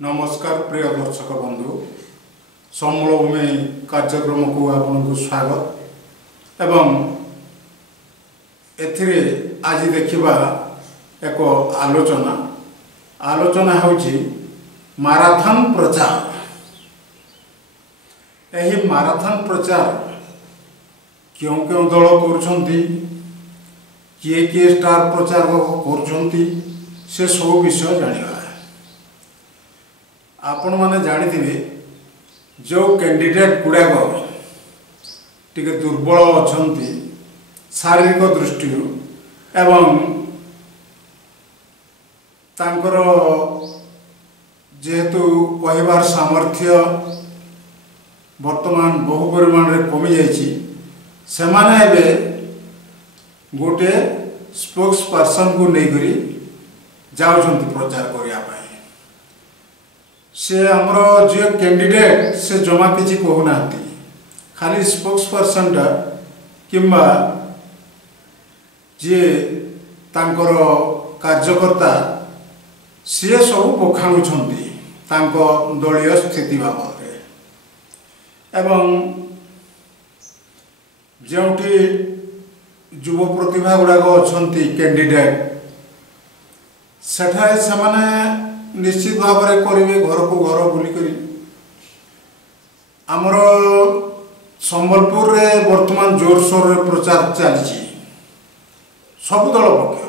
नमस्कार प्रिय दर्शक बंधु समलभूमि कार्यक्रम को आपको स्वागत एवं एथिरे आज देखिबा एक आलोचना होची माराथन प्रचार। यही माराथन प्रचार क्यों क्यों दल करुछंती किए किए स्टार प्रचारक करुछंती से सब विषय जानिबा। आपण माने जानिथिबे जो कैंडिडेट गुड़ाक टिके दुर्बल अछंती शारीरिक दृष्टि एवं तांकर जेहेतु कहबार सामर्थ्य वर्तमान बहु परिमाण रे कमी जाइछि से माने एबे गोटे स्पोक्स पर्सन को नेकरी जाउछंती प्रचार करिया पाए। से आमर जो कैंडिडेट से जमा किसी कहूना खाली स्पोक्स पर्सन किंबा जे तांकर कार्यकर्ता सी सब बखाणुंट दलीय स्थिति बाबद एवं जोटी युव प्रतिभा गुड़ाक अच्छा कैंडिडेट सेठारे से निश्चित भाव में करेंगे घर को घर बुलिक आमर संबलपुर रे वर्तमान जोरसोर रे प्रचार चली सब दल पक्ष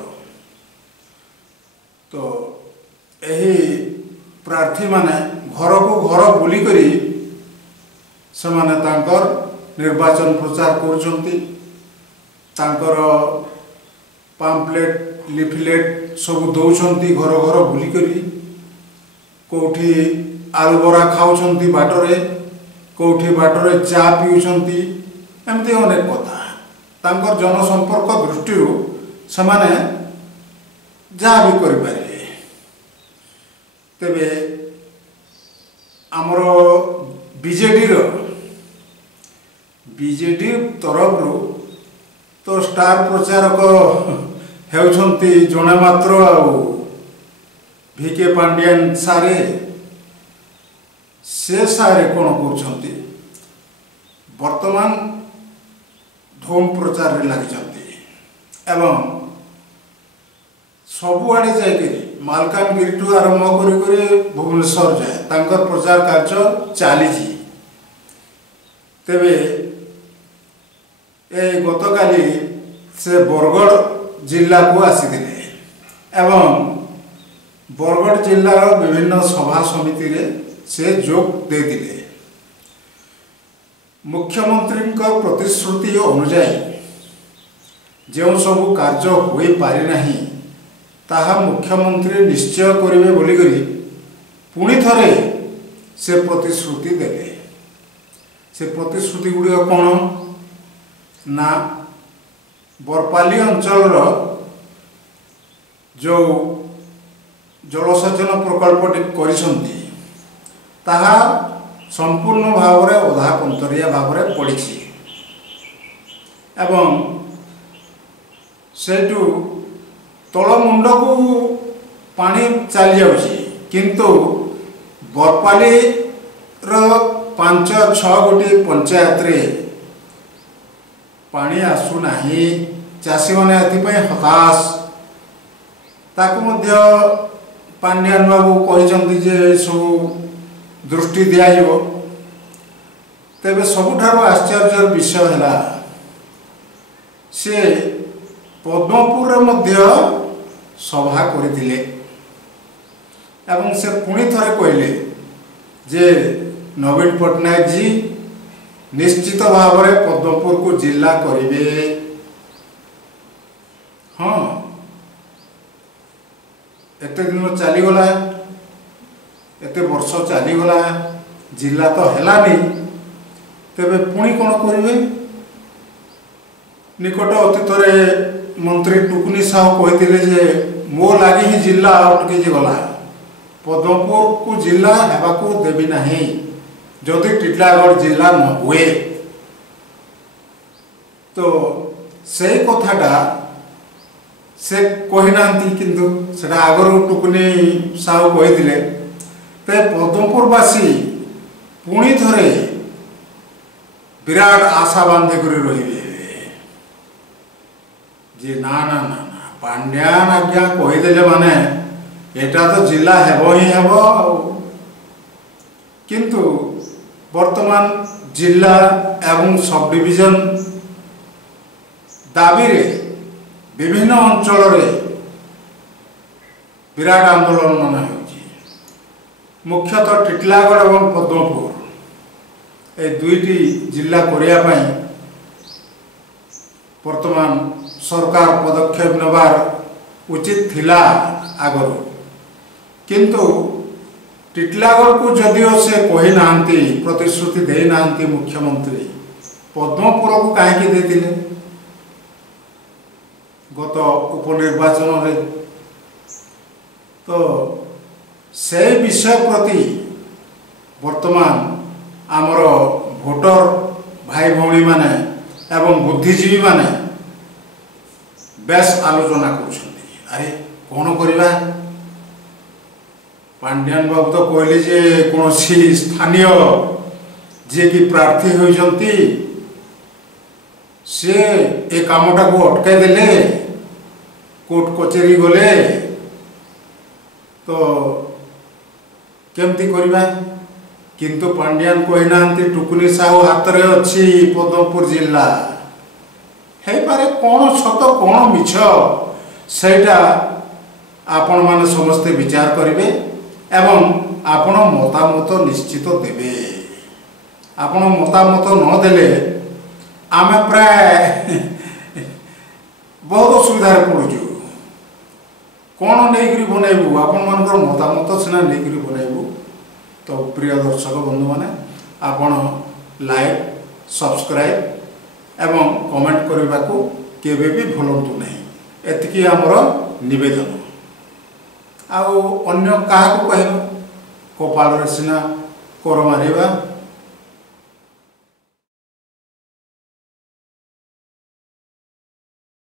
तो यही प्रार्थी माने घर को घर बुलिक से निर्वाचन प्रचार कर पाम्पलेट लिफलेट सब दौरान घर घर बुलिक कौटी आलू बरा खाऊंट बाटरे कौटी बाटरे चा पीउछंती एमती अनेक कथा तांकर जनसंपर्क दृष्टि से जहाँ भी करें। तेबे आमर बीजेडी तरफ तो स्टार प्रचारक होउछंती जणे मात्र भिके पांडियन सारे से सारे कौन कर वर्तमान धूम प्रचार लगी एवं सबुआड़े जाकि मालकानगिरी ठू आरंभ कर भुवनेश्वर जाए तांकर प्रचार कार्य चली। तेबे ए गतकाली से बरगढ़ जिला को आसी एवं बरगढ़ जिलार विभिन्न सभा समिति रे से जोग दे दिले। मुख्यमंत्री प्रतिश्रुति अनुजाई जो सब कार्य हो पारि नाही ताहा मुख्यमंत्री निश्चय करेंगे बोलिक पुणी थरे से प्रतिश्रुति देले। से प्रतिश्रुति गुड़िक कौन ना बरपाली अंचल जो जलसेचन प्रकल्प करिसंती ताहा संपूर्ण भाव में अधा पंतरिया भाव में पड़ी एवं सेठू तल मुंड को पानी चली जाउछि किंतु बरपाली रो 5-6 गोटी पंचायत रे पानी आसु नाही। चाषी माने एथिपई हताश ताकु मध्य पांड्यान बाबू कहते जे सब दृष्टि दिज्व। तेबे सबुठार आश्चर्य विषय है से पद्मपुर मध्य सभा करथिले एवं से पुणी थरे कहले जे नवीन पट्टनायक जी निश्चित भाव में पद्मपुर को जिला करेंगे। हाँ एते दिन चलीगला एते वर्ष चलीगला जिला तो हेलानी तेबे पुणी कौन करेंगे। निकट अतीत मंत्री टुकुनी साहू कहते जे मो लगी ही जिला अटकी गला पद्मपुर को जिला हेबाकू देवी नहीं जदि टिटलागढ़ जिला न हुए तो से कथाटा से कही ना किंतु सेटा आगर टुकुनी साहू कही ते पद्मपुरवासी पुणी थरे विराट आशा बांधे करी रहिबे जे ना ना ना ना पांड्यान आज्ञा कहीदेले माने एटा तो जिला हेबो ही हेबो किंतु वर्तमान जिला एवं सब डिविजन दाबी रे विभिन्न अंचल रे विराट आंदोलन मान होची मुख्यतः टिटलागढ़ और पद्मपुर ए दुईटी जिला करिया पई वर्तमान सरकार पदक्षेप नेबार उचित थिला आगरो किंतु टिटलागढ़ को जदिओ से कही नांती प्रतिश्रुति दे नांती मुख्यमंत्री पद्मपुर को कहीं देतिले गत उपनिर्वाचन रे तो से विषय प्रति वर्तमान आमर भोटर भाई भौणी माने एवं बुद्धिजीवी माने बेस आलोचना कर अरे कौन करवा पांड्यान बाबू तो कहले जे कौन स्थानीय जे कि प्रार्थी होइजंती से ए कामटा को अटकाई देले कोर्ट कचेरी गले तो केमती करवा किंतु पांड्यान कहना टुकुनी साहू हाथ रे अच्छी पद्मपुर जिला है पारे कौन सत कौन मिछ सेटा आपण माने समस्ते विचार करिवे एवं आपण मतामत निश्चित देवे आपण मतामत न देले आमे प्राय बहुत असुविधा पड़ुछु कौन नहीं बनइबू आपण मानकर मतामत सीना नहीं बनइबू तो प्रिय दर्शक बंधु माने आपण लाइक सब्सक्राइब एवं कमेंट करने को केबे भी भूलंतु नहीं एतिकी आमर निवेदन आउ अन्य क्या कहब कपाल सीना कर मारिबा